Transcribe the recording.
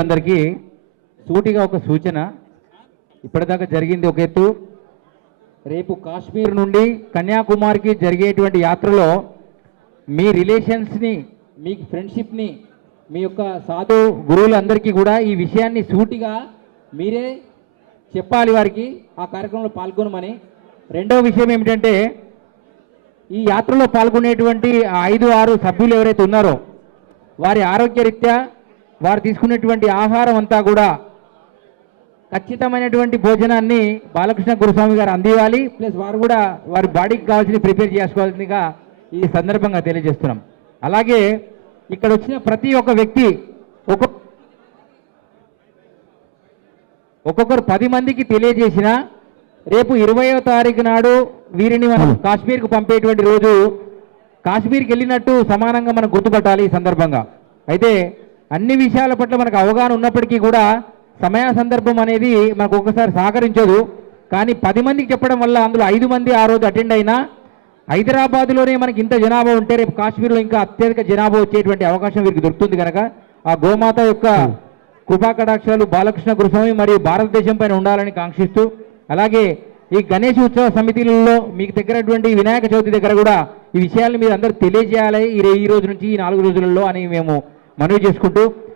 అందరికీ సూటిగా ఒక సూచన. ఇప్పటిదాకా జరిగింది ఒక ఎత్తు. రేపు కాశ్మీర్ నుండి కన్యాకుమారికి జరిగేటువంటి యాత్రలో మీ రిలేషన్స్ని, మీ ఫ్రెండ్షిప్ని, మీ యొక్క సాధు గురువులందరికీ కూడా ఈ విషయాన్ని సూటిగా మీరే చెప్పాలి వారికి, ఆ కార్యక్రమంలో పాల్గొనమని. రెండవ విషయం ఏమిటంటే, ఈ యాత్రలో పాల్గొనేటువంటి 5-6 సభ్యులు ఎవరైతే ఉన్నారో వారి ఆరోగ్యరీత్యా వారు తీసుకునేటువంటి ఆహారం అంతా కూడా ఖచ్చితమైనటువంటి భోజనాన్ని బాలకృష్ణ గురుస్వామి గారు అందివ్వాలి. ప్లస్ వారు కూడా వారి బాడీకి కావాల్సిన ప్రిపేర్ చేసుకోవాల్సిందిగా ఈ సందర్భంగా తెలియజేస్తున్నాం. అలాగే ఇక్కడ వచ్చిన ప్రతి ఒక్క వ్యక్తి ఒక్కొక్కరు 10 మందికి తెలియజేసిన రేపు 20వ తారీఖు నాడు వీరిని మనం కాశ్మీర్కు పంపేటువంటి రోజు కాశ్మీర్కి వెళ్ళినట్టు సమానంగా మనం గుర్తుపట్టాలి ఈ సందర్భంగా. అయితే అన్ని విషయాల పట్ల మనకు అవగాహన ఉన్నప్పటికీ కూడా సమయ సందర్భం అనేది మనకు ఒక్కసారి సహకరించదు. కానీ 10 మందికి చెప్పడం వల్ల అందులో 5 మంది ఆ రోజు అటెండ్ అయినా హైదరాబాద్లోనే మనకి ఇంత జనాభా ఉంటే రేపు కాశ్మీర్లో ఇంకా అత్యధిక జనాభా వచ్చేటువంటి అవకాశం వీరికి దొరుకుతుంది. కనుక ఆ గోమాత యొక్క కృపా కటాక్షాలు బాలకృష్ణ గురుస్వామి మరియు భారతదేశం పైన ఉండాలని కాంక్షిస్తూ, అలాగే ఈ గణేష్ ఉత్సవ సమితిలలో మీకు దగ్గరటువంటి వినాయక చవితి దగ్గర కూడా ఈ విషయాలను మీరు అందరూ తెలియజేయాలి ఈ రోజు నుంచి ఈ 4 రోజులలో అని మేము మనవి చేసుకుంటూ